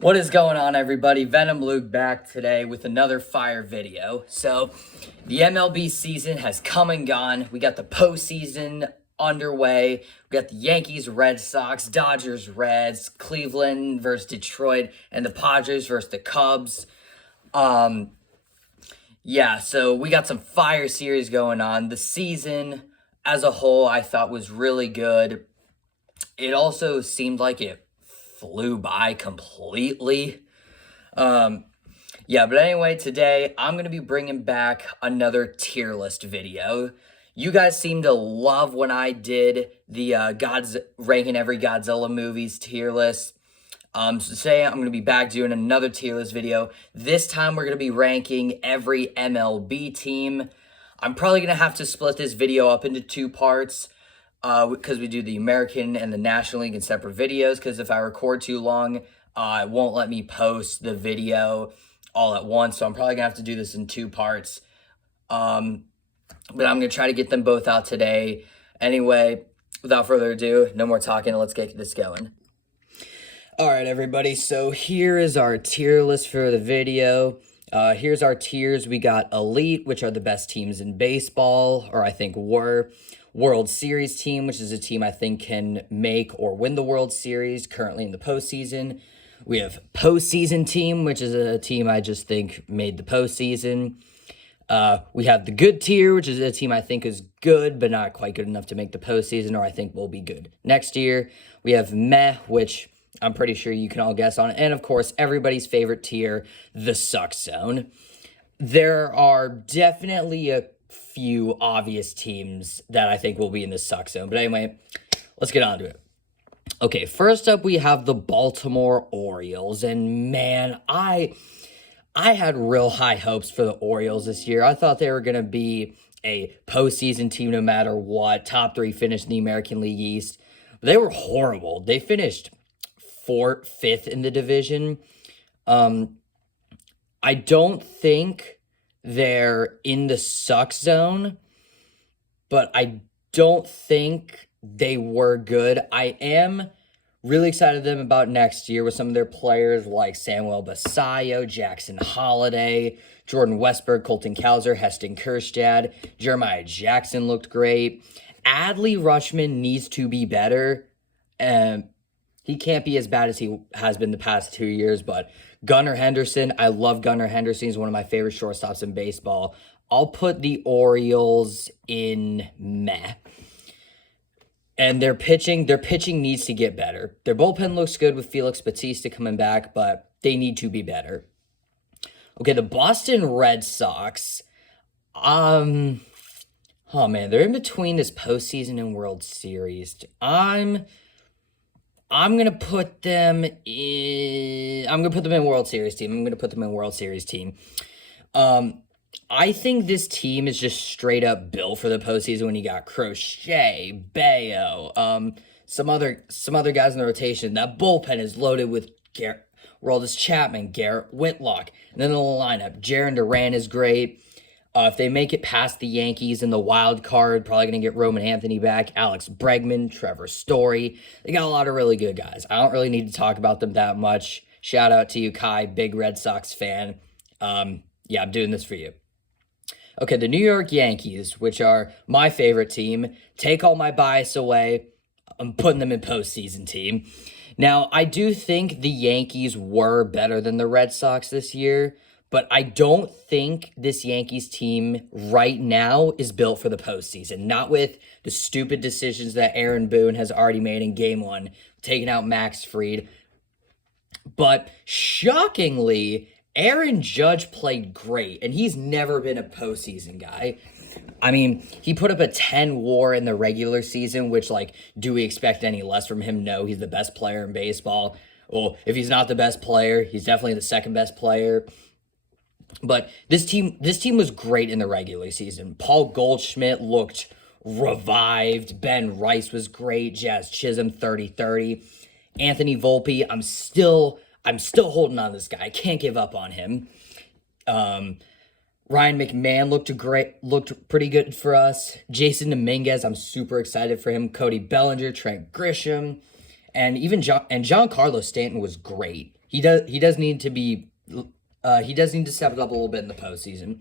What is going on, everybody? Venom Luke back today with another fire video. So, the MLB season has come and gone. We got the postseason underway. We got the Yankees, Red Sox, Dodgers, Reds, Cleveland versus Detroit, and the Padres versus the Cubs. So we got some fire series going on. The season as a whole, I thought was really good. It also seemed like it flew by completely. But anyway, today I'm going to be bringing back another tier list video. You guys seem to love when I did the ranking every Godzilla movies tier list. So today I'm going to be back doing another tier list video. This time we're going to be ranking every MLB team. I'm probably going to have to split this video up into two parts. Because we do the American and the National League in separate videos, because if I record too long, it won't let me post the video all at once, so I'm probably going to have to do this in two parts, but I'm going to try to get them both out today. Anyway, without further ado, no more talking, let's get this going. Alright everybody, so here is our tier list for the video. Here's our tiers. We got Elite, which are the best teams in baseball, or I think were. World Series team, which is a team I think can make or win the World Series, currently in the postseason. We have Postseason team, which is a team I just think made the postseason. We have the Good tier, which is a team I think is good, but not quite good enough to make the postseason, or I think will be good next year. We have Meh, which I'm pretty sure you can all guess on. And of course, everybody's favorite tier, the Suck Zone. There are definitely a few obvious teams that I think will be in the Suck Zone. But anyway, let's get on to it. Okay, first up, we have the Baltimore Orioles. And man, I had real high hopes for the Orioles this year. I thought they were going to be a postseason team no matter what. Top three finish in the American League East. But they were horrible. They finished fifth in the division. I don't think they're in the Suck Zone, but I don't think they were good. I am really excited them about next year with some of their players like Samuel Basallo, Jackson Holliday, Jordan Westburg, Colton Cowser, Heston Kjerstad, Jeremiah Jackson looked great. Adley Rutschman needs to be better. He can't be as bad as he has been the past 2 years, but Gunnar Henderson, I love Gunnar Henderson. He's one of my favorite shortstops in baseball. I'll put the Orioles in meh. And their pitching needs to get better. Their bullpen looks good with Felix Bautista coming back, but they need to be better. Okay, the Boston Red Sox. Oh man, they're in between this postseason and World Series. I'm going to put them in World Series team. I think this team is just straight up built for the postseason when you got Crochet, Bayo, some other guys in the rotation. That bullpen is loaded with Roldis Chapman, Garrett Whitlock. And then the lineup, Jarren Duran is great. If they make it past the Yankees in the wild card, probably going to get Roman Anthony back, Alex Bregman, Trevor Story. They got a lot of really good guys. I don't really need to talk about them that much. Shout out to you, Kai, big Red Sox fan. I'm doing this for you. Okay, the New York Yankees, which are my favorite team. Take all my bias away. I'm putting them in postseason team. Now, I do think the Yankees were better than the Red Sox this year, but I don't think this Yankees team right now is built for the postseason. Not with the stupid decisions that Aaron Boone has already made in Game 1, taking out Max Fried. But shockingly, Aaron Judge played great, and he's never been a postseason guy. I mean, he put up a 10 WAR in the regular season, which, do we expect any less from him? No, he's the best player in baseball. Well, if he's not the best player, he's definitely the second best player. But this team was great in the regular season. Paul Goldschmidt looked revived. Ben Rice was great. Jazz Chisholm, 30-30. Anthony Volpe, I'm still holding on to this guy. I can't give up on him. Ryan McMahon looked pretty good for us. Jason Dominguez, I'm super excited for him. Cody Bellinger, Trent Grisham, and even Giancarlo Stanton was great. He does need to be. He does need to step it up a little bit in the postseason.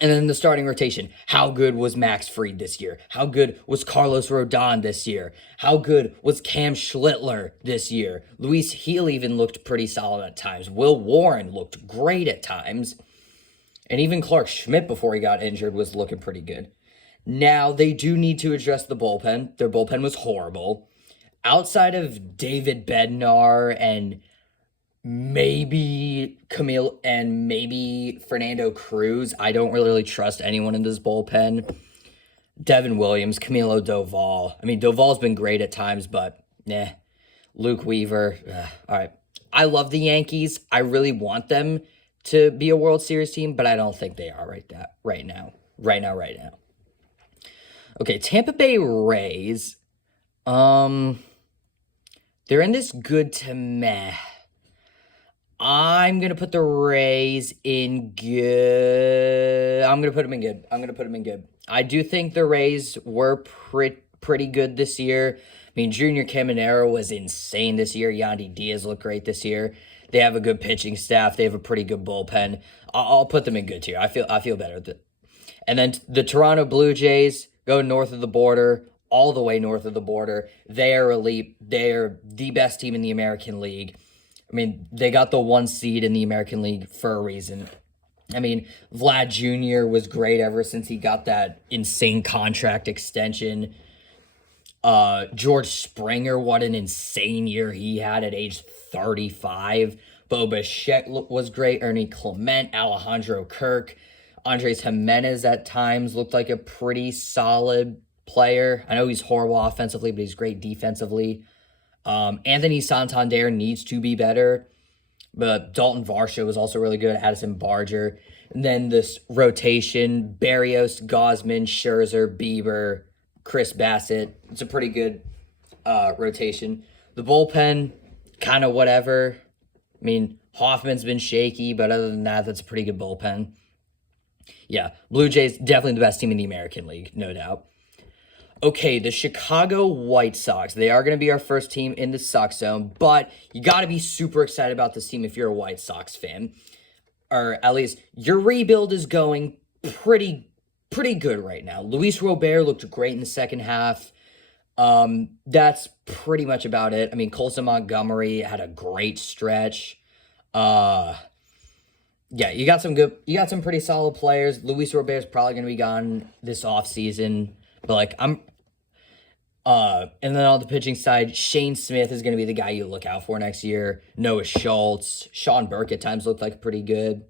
And then the starting rotation. How good was Max Fried this year? How good was Carlos Rodon this year? How good was Cam Schlittler this year? Luis Heel even looked pretty solid at times. Will Warren looked great at times. And even Clark Schmidt, before he got injured, was looking pretty good. Now, they do need to address the bullpen. Their bullpen was horrible. Outside of David Bednar and maybe Camille and maybe Fernando Cruz, I don't really trust anyone in this bullpen. Devin Williams, Camilo Doval. I mean, Doval's been great at times, but Luke Weaver. All right. I love the Yankees. I really want them to be a World Series team, but I don't think they are right now. Okay, Tampa Bay Rays. They're in this good to meh. I'm going to put the Rays in good. I'm going to put them in good. I do think the Rays were pretty good this year. I mean, Junior Caminero was insane this year. Yandy Diaz looked great this year. They have a good pitching staff. They have a pretty good bullpen. I'll put them in good tier. I feel better with it. And then the Toronto Blue Jays go north of the border, all the way north of the border. They are elite. They are the best team in the American League. I mean, they got the 1 seed in the American League for a reason. I mean, Vlad Jr. was great ever since he got that insane contract extension. George Springer, what an insane year he had at age 35. Bo Bichette was great. Ernie Clement, Alejandro Kirk. Andres Jimenez at times looked like a pretty solid player. I know he's horrible offensively, but he's great defensively. Anthony Santander needs to be better, but Dalton Varsho was also really good. Addison Barger. And then this rotation, Barrios, Gosman, Scherzer, Bieber, Chris Bassett. It's a pretty good rotation. The bullpen, kind of whatever. I mean, Hoffman's been shaky, but other than that, that's a pretty good bullpen. Yeah, Blue Jays, definitely the best team in the American League, no doubt. Okay, the Chicago White Sox. They are going to be our first team in the Sox Zone, but you got to be super excited about this team if you're a White Sox fan. Or at least your rebuild is going pretty good right now. Luis Robert looked great in the second half. That's pretty much about it. I mean, Colson Montgomery had a great stretch. Yeah, you got some pretty solid players. Luis Robert is probably going to be gone this offseason. But and then on the pitching side, Shane Smith is going to be the guy you look out for next year. Noah Schultz, Sean Burke at times looked like pretty good.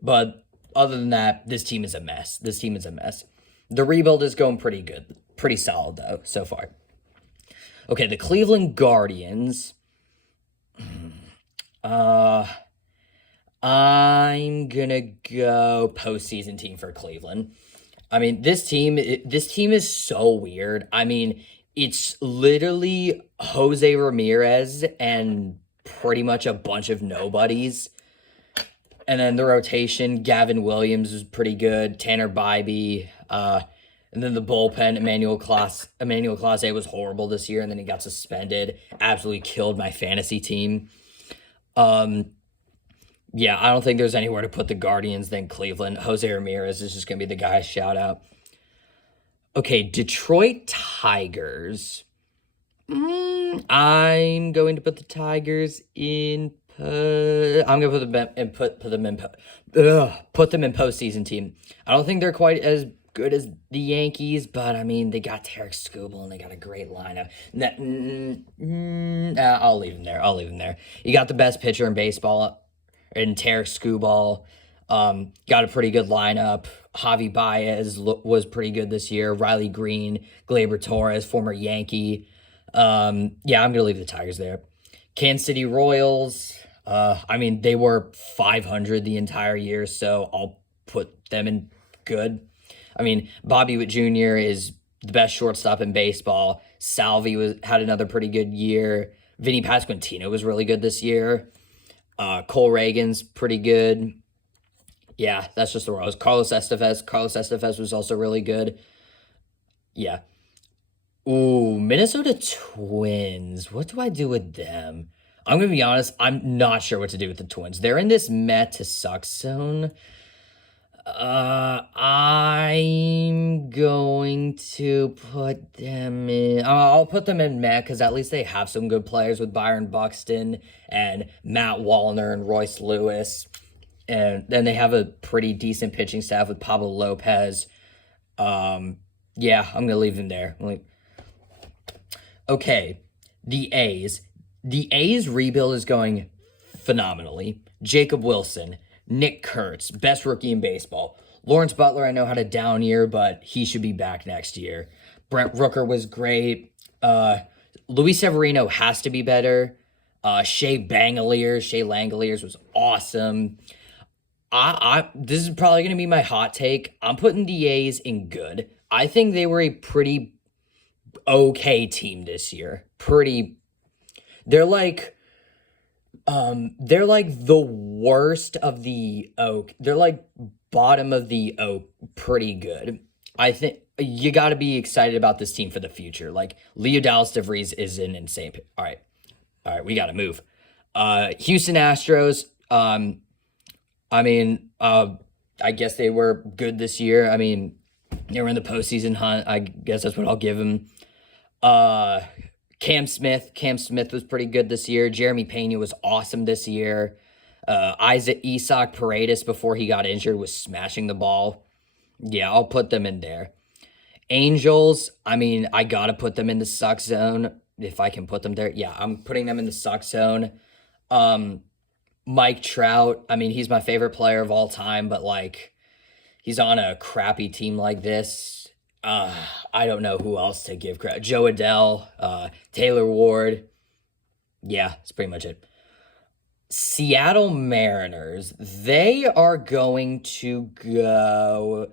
But other than that, this team is a mess. The rebuild is going pretty good. Pretty solid, though, so far. Okay, the Cleveland Guardians. I'm going to go postseason team for Cleveland. I mean, this team is so weird. I mean, it's literally Jose Ramirez and pretty much a bunch of nobodies. And then the rotation, Gavin Williams was pretty good. Tanner Bybee. And then the bullpen, Emmanuel Clase was horrible this year, and then he got suspended. Absolutely killed my fantasy team. Yeah, I don't think there's anywhere to put the Guardians than Cleveland. Jose Ramirez is just going to be the guy shout out. Okay, Detroit Tigers. I'm going to put the Tigers in. I'm going to put them in postseason team. I don't think they're quite as good as the Yankees, but I mean, they got Tarek Skubal and they got a great lineup. I'll leave them there. You got the best pitcher in baseball in Tarek Skubal. Got a pretty good lineup. Javi Baez was pretty good this year. Riley Green, Gleyber Torres, former Yankee. Yeah, I'm going to leave the Tigers there. Kansas City Royals. I mean, they were 500 the entire year, so I'll put them in good. I mean, Bobby Witt Jr. is the best shortstop in baseball. Salvi had another pretty good year. Vinny Pasquantino was really good this year. Cole Reagan's pretty good. Yeah, that's just the Royals. Carlos Estevez was also really good. Yeah. Ooh, Minnesota Twins. What do I do with them? I'm going to be honest, I'm not sure what to do with the Twins. They're in this meh to suck zone. I'm going to put them in. I'll put them in meh because at least they have some good players with Byron Buxton and Matt Wallner and Royce Lewis. And then they have a pretty decent pitching staff with Pablo Lopez. Yeah, I'm going to leave them there. Okay, the A's. The A's rebuild is going phenomenally. Jacob Wilson, Nick Kurtz, best rookie in baseball. Lawrence Butler, I know had a down year, but he should be back next year. Brent Rooker was great. Luis Severino has to be better. Shea Langoliers was awesome. This is probably going to be my hot take. I'm putting the A's in good. I think they were a pretty okay team this year. They're like the worst of the oak. They're like bottom of the oak, pretty good. I think you got to be excited about this team for the future. Like Leo Dallas DeVries is an insane. All right, we got to move. Houston Astros. I guess they were good this year. I mean, they were in the postseason hunt. I guess that's what I'll give them. Cam Smith was pretty good this year. Jeremy Pena was awesome this year. Isaac Paredes, before he got injured, was smashing the ball. Yeah, I'll put them in there. Angels, I gotta put them in the suck zone if I can put them there. Yeah, I'm putting them in the suck zone. Mike Trout, he's my favorite player of all time, but he's on a crappy team like this. I don't know who else to give credit. Joe Adell, Taylor Ward. Yeah, that's pretty much it. Seattle Mariners, they are going to go...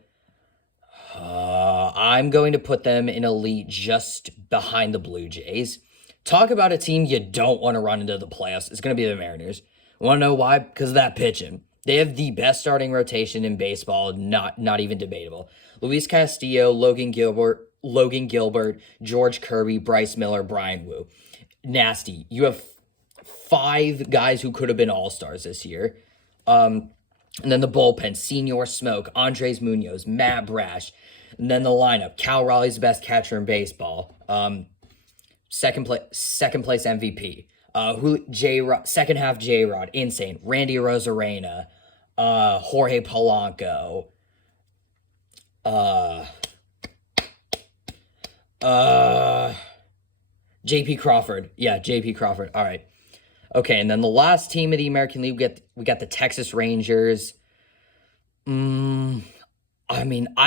I'm going to put them in elite just behind the Blue Jays. Talk about a team you don't want to run into the playoffs. It's going to be the Mariners. Want to know why? Because of that pitching. They have the best starting rotation in baseball, not even debatable. Luis Castillo, Logan Gilbert, George Kirby, Bryce Miller, Brian Wu. Nasty. You have 5 guys who could have been all-stars this year. And then the bullpen, Senior Smoke, Andres Munoz, Matt Brash. And then the lineup, Cal Raleigh's the best catcher in baseball. Second place MVP. Second half J-Rod, insane. Randy Rosarena, Jorge Polanco, JP Crawford. Yeah, JP Crawford. All right. Okay, and then the last team of the American League, we got the Texas Rangers. I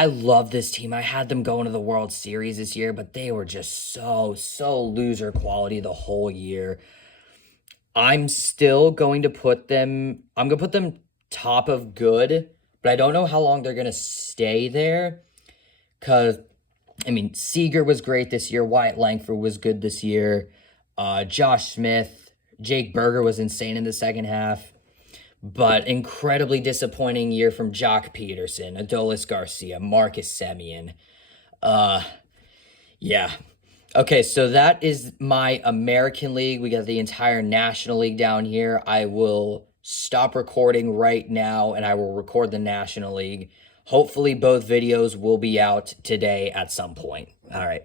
love this team. I had them going to the World Series this year, but they were just so loser quality the whole year. I'm still going to put them top of good, but I don't know how long they're going to stay there. Because, Seager was great this year. Wyatt Langford was good this year. Josh Smith, Jake Berger was insane in the second half. But incredibly disappointing year from Jock Peterson, Adolis Garcia, Marcus Semien. Yeah. Okay, so that is my American League. We got the entire National League down here. I will stop recording right now, and I will record the National League. Hopefully, both videos will be out today at some point. All right.